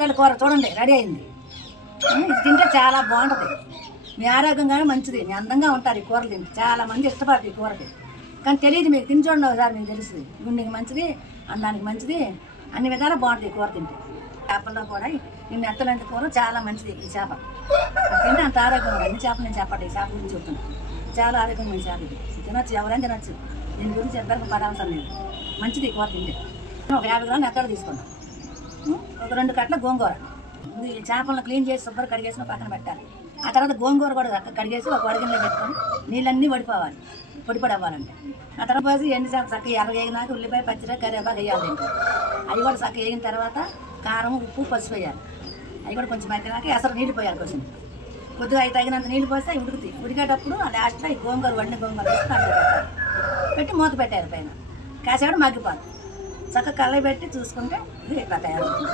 నెత్తలి కూర చూడండి రెడీ అయింది. ఇది తింటే చాలా బాగుంటుంది, మీ ఆరోగ్యంగానే మంచిది, మీ అందంగా ఉంటారు ఈ కూరలు తింటే. చాలా మంది ఇష్టపడతారు ఈ కూరకి, కానీ తెలియదు మీకు. తిని చూడండి ఒకసారి, మీకు తెలుస్తుంది. గుండెకి మంచిది, అందానికి మంచిది, అన్ని విధాలా బాగుంటుంది ఈ కూర తింటే. చేపల్లో కూడా ఈ నెత్తలంటి కూర చాలా మంచిది. ఈ చేప తింటే అంత ఆరోగ్యం. అన్ని చేపలు నేను చెప్పండి, ఈ చేప గురించి చెప్తున్నాను. చాలా ఆరోగ్యమైన చేప ఇది, తినొచ్చు, ఎవరైనా తినొచ్చు. దీని గురించి చెప్పడానికి పడవసరం లేదు, మంచిది ఈ కూర తింటే. ఒక 50 గ్రాములు నెత్తలు తీసుకున్నాం, ఒక 2 కట్టల గోంగూర. ఈ చేపలను క్లీన్ చేసి శుభ్రం కడిగేసి పక్కన పెట్టాలి. ఆ తర్వాత గోంగూర కూడా కడిగేసి ఒక వడిగిలో పెట్టుకొని నీళ్ళన్నీ వడిపోవాలి, పొడి అవ్వాలంటే. ఆ తర్వాత పోసి ఎండి చేప చక్కగా ఎర్రగేగినాక ఉల్లిపాయ, పచ్చిమిరపకాయ, కరివేపాకు వేయాలి దీంట్లో. అవి కూడా చక్కగా వేగిన తర్వాత కారం, ఉప్పు, పసుపు వేయాలి. అవి కూడా కొంచెం మగ్గినాక ఎసరు నీళ్ళు పోయాలి. కొంచెం కొద్దిగా అవి తగినంత నీళ్ళు పోస్తే అవి ఉడుకుతాయి. ఉడికేటప్పుడు ఆ లాస్ట్లో ఈ గోంగూర, వడిన గోంగూర వేసి దాంట్లో పెట్టాలి. పెట్టి మూత పెట్టారు పైన. కాసేపు మగ్గిపోదు. చక్కగా కళ్ళ పెట్టి చూసుకుంటే ఇది ఇట్లా తయారవుతుంది.